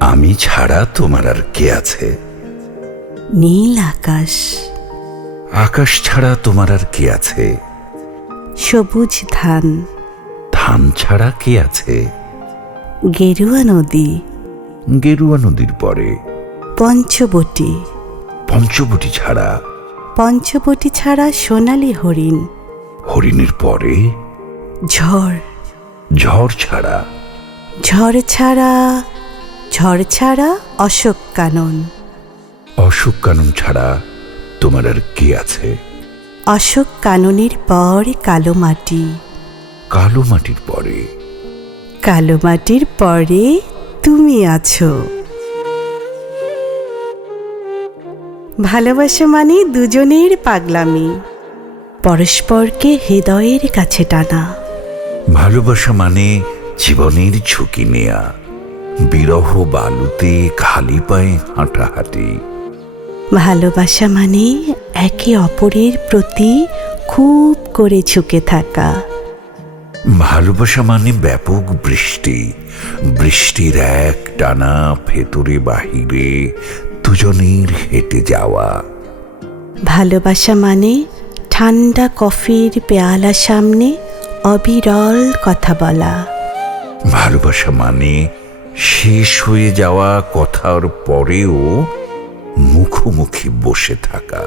আমি ছাড়া তোমার আর কে আছে? নীল আকাশ। আকাশ ছাড়া তোমার আর কে আছে? সবুজ ধান। ধান ছাড়া কে আছে? গেরুয়া নদী। গেরুয়া নদীর পরে পঞ্চবটী। পঞ্চবটী ছাড়া? পঞ্চবটী ছাড়া সোনালী হরিণ। হরিণের পরে ঝড়। ঝড় ছাড়া? ঝড় ছাড়া, ঝড় ছাড়া অশোক কানন। অশোক কানন ছাড়া তোমার আর কে আছে? অশোক কাননের পর কালো মাটি। কালো মাটির পরে? কালো মাটির পরে তুমি আছো। ভালোবাসা মানে দুজনের পাগলামি, পরস্পরকে হৃদয়ের কাছে টানা। ভালোবাসা মানে জীবনের ঝুঁকি নেয়া, বিরহ বালুতে খালি পায়ে হাঁটাহাঁটি। ভালোবাসা মানে একে অপরের প্রতি খুব করে ঝুঁকে থাকা। ভালোবাসা মানে ব্যাপক বৃষ্টি, বৃষ্টির এক টানা ভেতরে বাহিরে দুজনের হেঁটে যাওয়া। ভালোবাসা মানে ঠান্ডা কফির পেয়ালা সামনে অবিরল কথা বলা। ভালোবাসা মানে শেষ হয়ে যাওয়া কথার পরেও মুখোমুখি বসে থাকা।